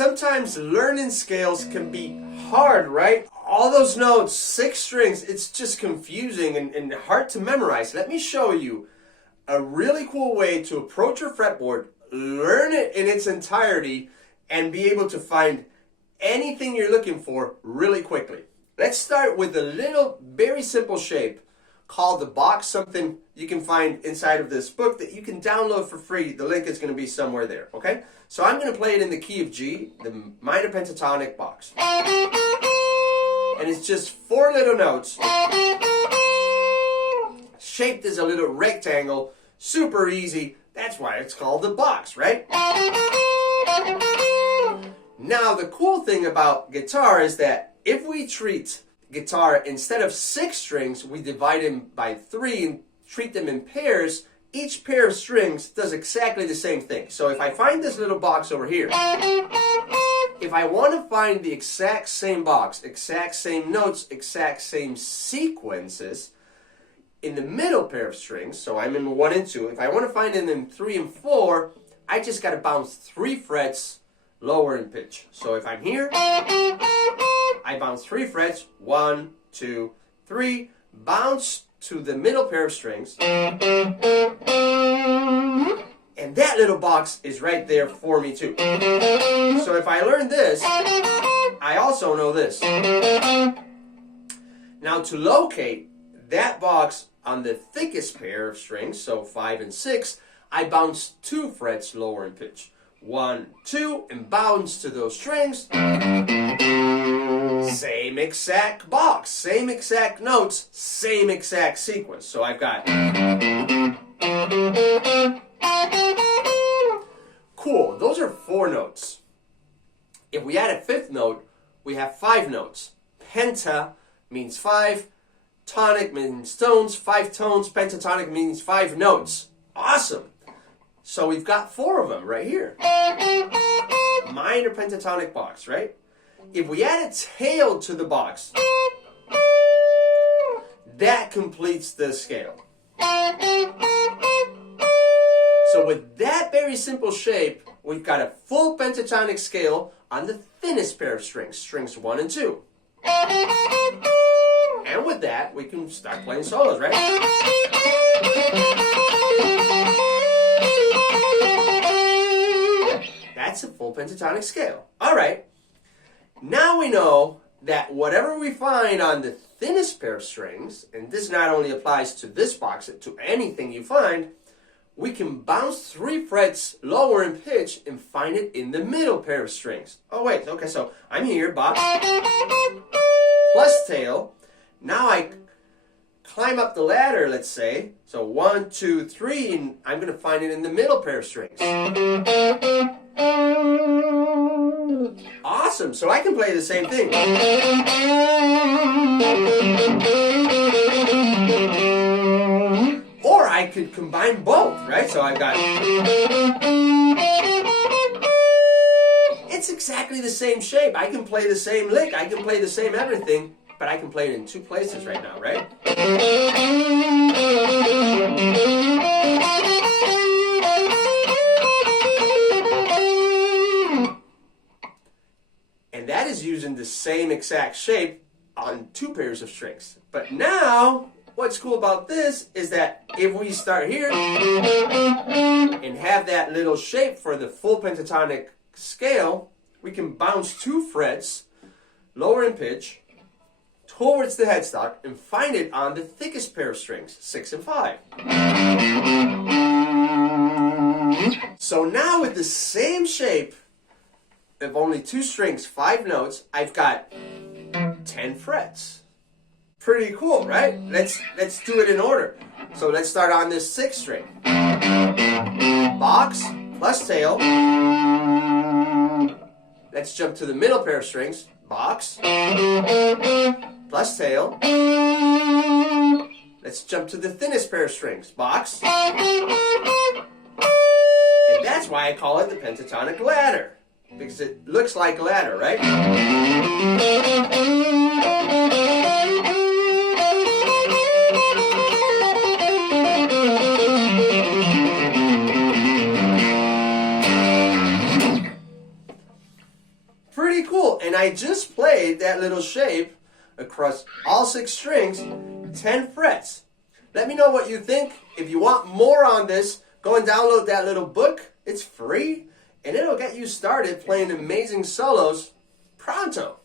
Sometimes learning scales can be hard, right? All those notes, 6 strings, it's just confusing and hard to memorize. Let me show you a really cool way to approach your fretboard, learn it in its entirety, and be able to find anything you're looking for really quickly. Let's start with a little, very simple shape called the box, something you can find inside of this book that you can download for free. The link is going to be somewhere there, okay? So I'm going to play it in the key of G, the minor pentatonic box. And it's just 4 little notes, shaped as a little rectangle, super easy. That's why it's called the box, right? Now, the cool thing about guitar is that if we treat guitar, instead of 6 strings, we divide them by 3 and treat them in pairs. Each pair of strings does exactly the same thing. So if I find this little box over here, if I want to find the exact same box, exact same notes, exact same sequences in the middle pair of strings, so I'm in 1 and 2, if I want to find it in 3 and 4, I just got to bounce 3 frets lower in pitch. So if I'm here, I bounce 3 frets, 1, 2, 3, bounce to the middle pair of strings, and that little box is right there for me too. So if I learn this, I also know this. Now to locate that box on the thickest pair of strings, so 5 and 6, I bounce 2 frets lower in pitch. 1, 2, and bounce to those strings. Same exact box, same exact notes, same exact sequence. So I've got. Cool, those are 4 notes. If we add a 5th note, we have 5 notes. Penta means 5, tonic means tones, 5 tones, pentatonic means 5 notes. Awesome! So we've got 4 of them right here. Minor pentatonic box, right? If we add a tail to the box, that completes the scale. So with that very simple shape, we've got a full pentatonic scale on the thinnest pair of strings, strings 1 and 2. And with that, we can start playing solos, right? That's a full pentatonic scale. All right. Now we know that whatever we find on the thinnest pair of strings, and this not only applies to this box, but to anything you find, we can bounce 3 frets lower in pitch and find it in the middle pair of strings. Oh wait, okay, so I'm here, box, plus tail. Now I climb up the ladder, let's say. So 1, 2, 3, and I'm going to find it in the middle pair of strings. Awesome, so I can play the same thing. Or I could combine both, right? So I've got. It's exactly the same shape. I can play the same lick. I can play the same everything, but I can play it in 2 places right now, right? And that is using the same exact shape on 2 pairs of strings. But now, what's cool about this is that if we start here and have that little shape for the full pentatonic scale, we can bounce 2 frets lower in pitch towards the headstock and find it on the thickest pair of strings, 6 and 5. So now with the same shape of only 2 strings, 5 notes, I've got 10 frets. Pretty cool, right? Let's do it in order. So let's start on this 6th string. Box plus tail. Let's jump to the middle pair of strings. Box plus tail. Let's jump to the thinnest pair of strings. Box. And that's why I call it the pentatonic ladder. Because it looks like a ladder, right? pretty cool. And I just played that little shape across all 6 strings, 10 frets. Let me know what you think. If you want more on this, go and download that little book. It's free, and it'll get you started playing amazing solos pronto.